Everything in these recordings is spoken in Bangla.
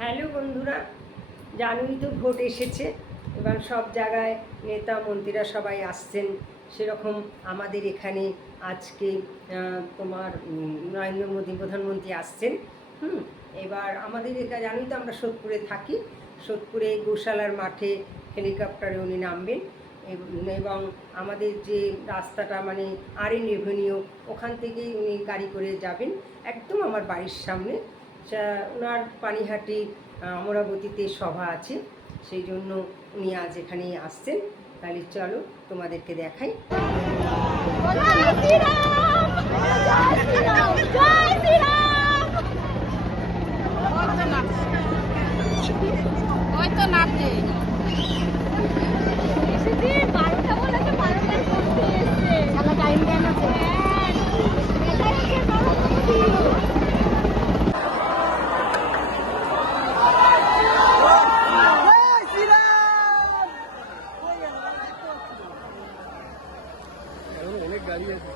হ্যালো বন্ধুরা, জানুই তো ভোট এসেছে। এবার সব জায়গায় নেতা মন্ত্রীরা সবাই আসছেন। সেরকম আমাদের এখানে আজকে তোমার নরেন্দ্র মোদী প্রধানমন্ত্রী আসছেন। এবার আমাদের এটা জানুই তো, আমরা সোদপুরে থাকি। সোদপুরে গোশালার মাঠে হেলিকপ্টারে উনি নামবেন এবং আমাদের যে রাস্তাটা মানে আরএন রেভিনিউ, ওখান থেকেই উনি গাড়ি করে যাবেন একদম আমার বাড়ির সামনে। ওনার পানিহাটি অমরাবতীতে সভা আছে, সেই জন্য উনি আজ এখানেই আসছেন। তাহলে চলো তোমাদেরকে দেখাই। অনেক গাড়ি আছে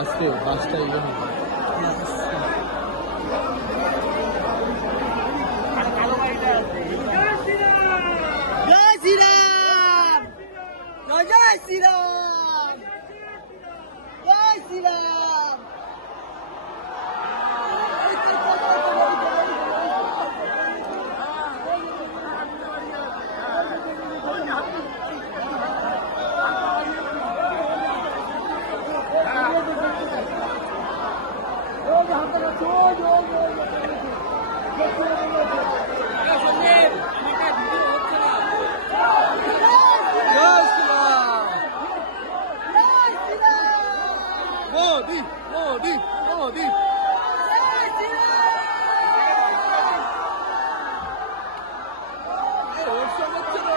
আসতে বাসটা জয় শ্রীরাম, জয় শ্রীরাম, জয় শ্রীরাম। মোদি মোদি মোদি ওর সঙ্গে ছিল।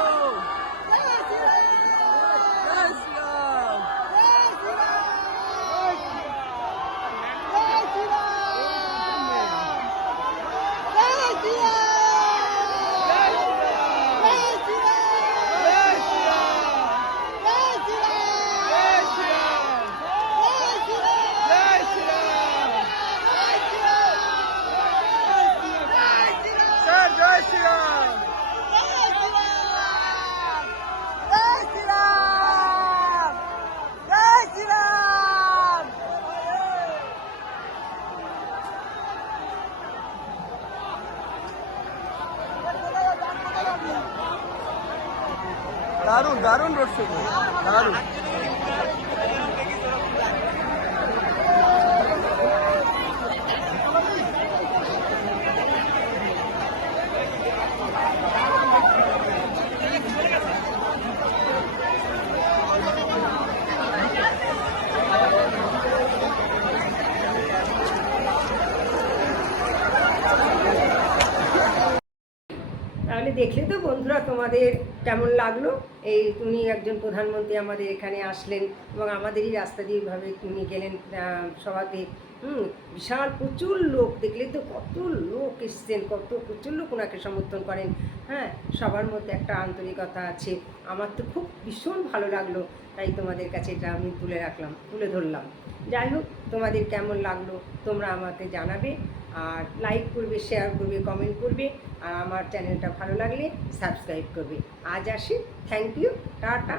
দারুণ দারুণ রোড শো, দারুণ। তাহলে দেখলে তো বন্ধুরা, তোমাদের কেমন লাগলো? এই উনি একজন প্রধানমন্ত্রী আমাদের এখানে আসলেন এবং আমাদেরই রাস্তা দিয়ে এইভাবে উনি গেলেন সভাতে। বিশাল প্রচুর লোক, দেখলে তো কত লোক এসছেন, প্রচুর লোক ওনাকে সমর্থন করেন। হ্যাঁ, সবার মধ্যে একটা আন্তরিকতা আছে। আমার তো খুব ভীষণ ভালো লাগলো, তাই তোমাদের কাছে এটা আমি তুলে ধরলাম। যাই হোক, তোমাদের কেমন লাগলো তোমরা আমাকে জানাবে, আর লাইক করবে, শেয়ার করবে, কমেন্ট করবে, আর আমার চ্যানেলটা ভালো লাগলে সাবস্ক্রাইব করবে। আজ আসি, থ্যাংক ইউ, টাটা।